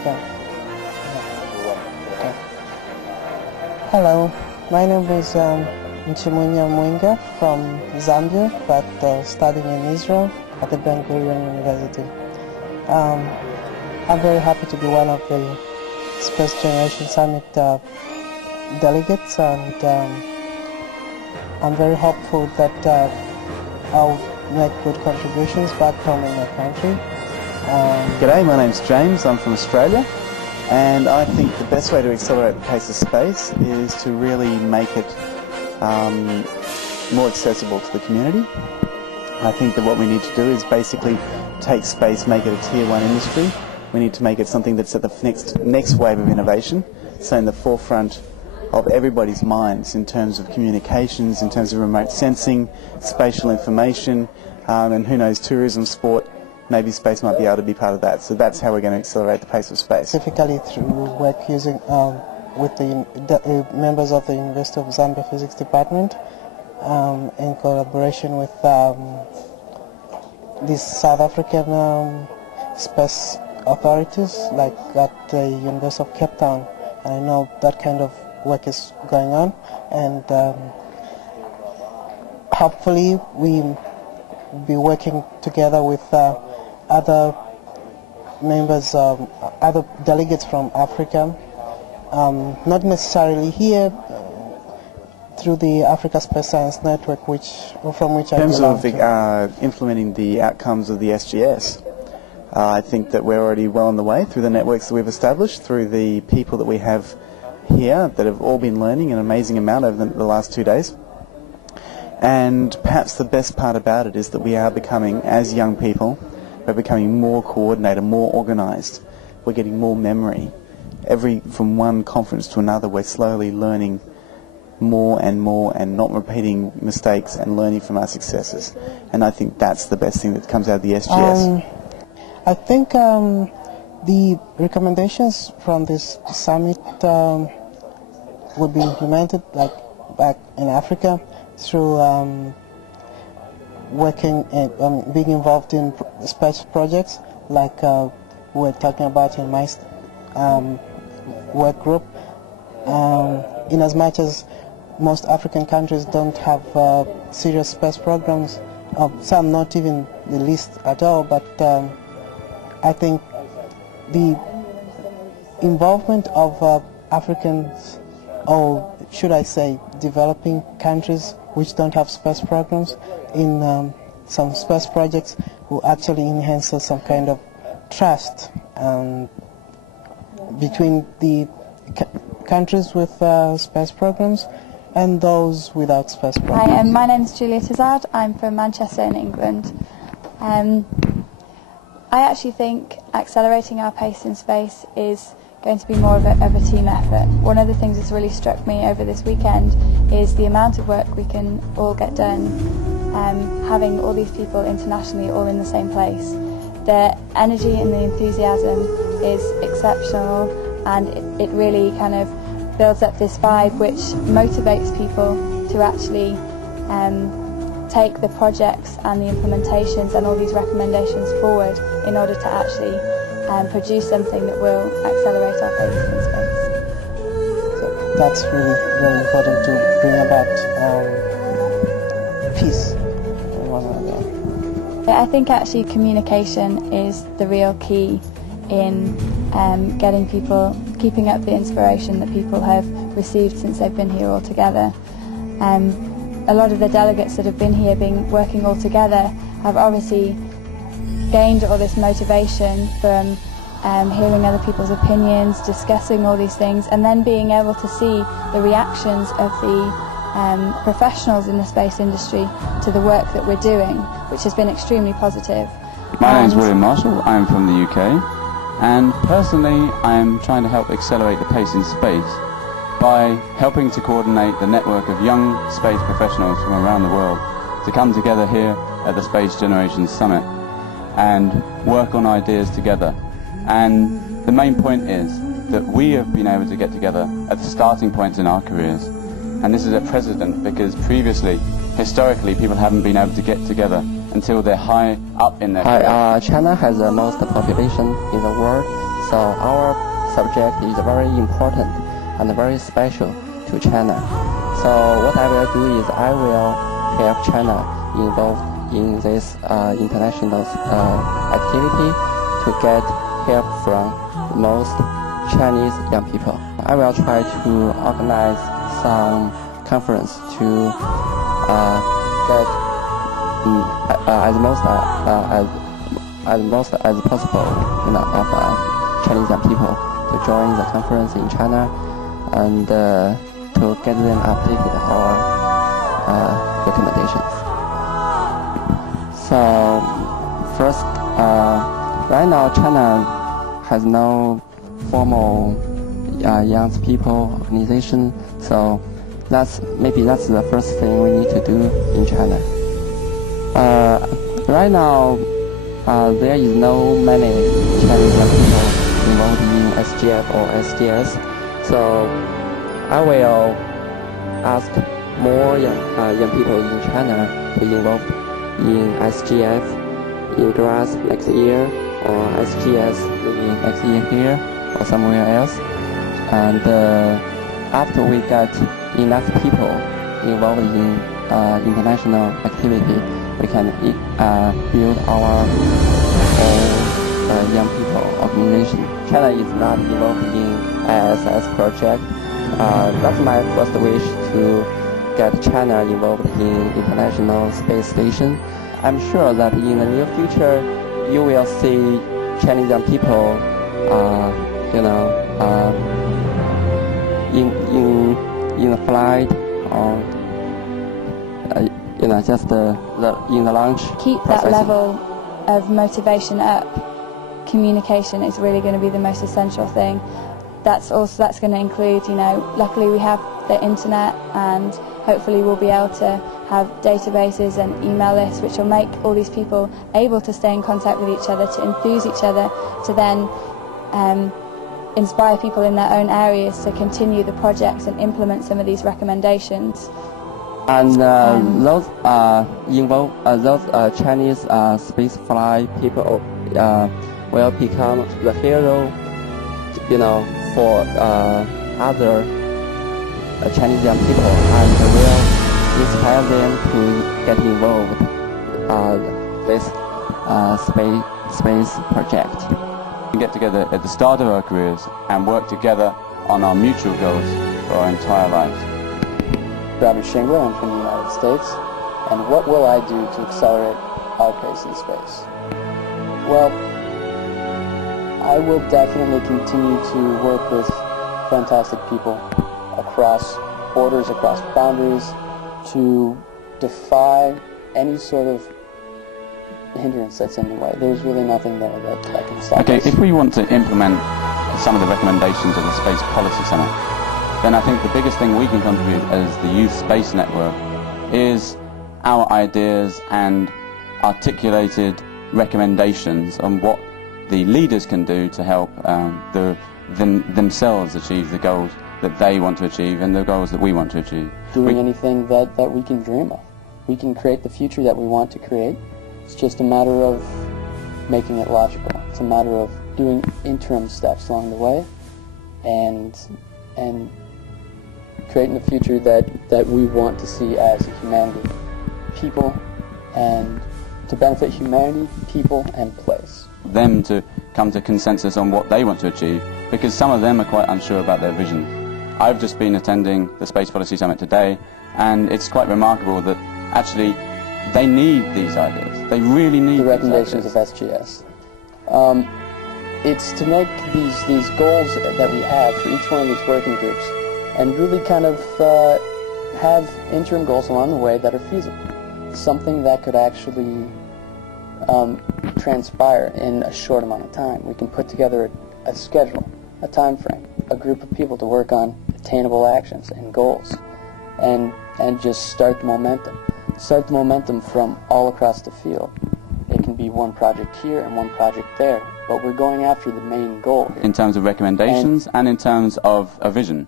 Okay. Okay. Hello, my name is Nchimunya Mwinga from Zambia, but studying in Israel at the Ben Gurion University. I'm very happy to be one of the Space Generation Summit delegates, and I'm very hopeful that I'll make good contributions back home in my country. G'day, my name's James, I'm from Australia, and I think the best way to accelerate the pace of space is to really make it more accessible to the community. I think that what we need to do is basically take space, make it a tier 1 industry. We need to make it something that's at the next wave of innovation, so in the forefront of everybody's minds in terms of communications, in terms of remote sensing, spatial information, and who knows, tourism, sport. Maybe space might be able to be part of that. So that's how we're going to accelerate the pace of space. Specifically through work using with the members of the University of Zambia Physics Department in collaboration with these South African space authorities, like at the University of Cape Town. And I know that kind of work is going on, and hopefully we'll be working together with other members, other delegates from Africa, not necessarily here, through the Africa Space Science Network, from which I belong to. In terms of implementing the outcomes of the SGS, I think that we're already well on the way through the networks that we've established, through the people that we have here that have all been learning an amazing amount over the last 2 days. And perhaps the best part about it is that we are becoming, as young people, we're becoming more coordinated, more organised. We're getting more memory. From one conference to another, we're slowly learning more and not repeating mistakes and learning from our successes. And I think that's the best thing that comes out of the SGS. I think the recommendations from this summit would be implemented, like back in Africa, through working and being involved in space projects, like we're talking about in my work group. In as much as most African countries don't have serious space programs, some not even the least at all, but I think the involvement of Africans, or should I say developing countries which don't have space programs, in some space projects will actually enhance some kind of trust between the countries with space programs and those without space programs. Hi, my name is Julia Tizard. I'm from Manchester in England. I actually think accelerating our pace in space is going to be more of a team effort. One of the things that's really struck me over this weekend is the amount of work we can all get done, having all these people internationally all in the same place. The energy and the enthusiasm is exceptional, and it really kind of builds up this vibe which motivates people to actually take the projects and the implementations and all these recommendations forward in order to actually produce something that will accelerate our pace in space. So that's really very important to bring about peace in one another. I think actually communication is the real key in getting people, keeping up the inspiration that people have received since they've been here all together. A lot of the delegates that have been here, working all together, have obviously gained all this motivation from hearing other people's opinions, discussing all these things, and then being able to see the reactions of the professionals in the space industry to the work that we're doing, which has been extremely positive. My name is William Marshall. I'm from the UK, and personally I'm trying to help accelerate the pace in space by helping to coordinate the network of young space professionals from around the world to come together here at the Space Generation Summit and work on ideas together. And the main point is that we have been able to get together at the starting points in our careers, and this is a precedent because previously, historically, people haven't been able to get together until they're high up in their career. China has the most population in the world, So our subject is very important and very special to China. So what I will do is I will help China involved in this international activity to get help from most Chinese young people. I will try to organize some conference to get as possible, of Chinese young people to join the conference in China and to get them updated our recommendations. So first, right now China has no formal young people organization, so maybe that's the first thing we need to do in China. Right now, there is no many Chinese young people involved in SGF or SDS, so I will ask more young people in China to be involved in SGF in Graz next year, or SGS maybe next year here or somewhere else. And after we get enough people involved in international activity, we can build our own young people organization. China is not involved in ISS project. That's my first wish, to get China involved in International Space Station. I'm sure that in the near future you will see Chinese young people, in a flight or just in the launch. Keep that level of motivation up. Communication is really going to be the most essential thing. That's going to include, luckily we have the internet, and hopefully we'll be able to have databases and email lists which will make all these people able to stay in contact with each other, to enthuse each other, to then inspire people in their own areas to continue the projects and implement some of these recommendations. And those Chinese space flight people will become the hero, for other Chinese young people, and will inspire them to get involved with space project. We get together at the start of our careers and work together on our mutual goals for our entire lives. I'm from the United States, and what will I do to accelerate our pace in space? Well, I will definitely continue to work with fantastic people across borders, across boundaries, to defy any sort of hindrance that's in the way. There's really nothing there that can stop us. Okay, if we want to implement some of the recommendations of the Space Policy Summit, then I think the biggest thing we can contribute as the Youth Space Network is our ideas and articulated recommendations on what the leaders can do to help themselves achieve the goals that they want to achieve and the goals that we want to achieve. Doing anything that we can dream of. We can create the future that we want to create. It's just a matter of making it logical. It's a matter of doing interim steps along the way and creating the future that we want to see as a humanity, people, and to benefit humanity, people, and place. Them to come to consensus on what they want to achieve, because some of them are quite unsure about their vision. I've just been attending the Space Policy Summit today, and it's quite remarkable that actually they need these ideas. They really need the recommendations of SGS. It's to make these goals that we have for each one of these working groups, and really kind of have interim goals along the way that are feasible. Something that could actually transpire in a short amount of time. We can put together a schedule, a time frame, a group of people to work on attainable actions and goals, and just start the momentum. Start the momentum from all across the field. It can be one project here and one project there, but we're going after the main goal here. In terms of recommendations and in terms of a vision.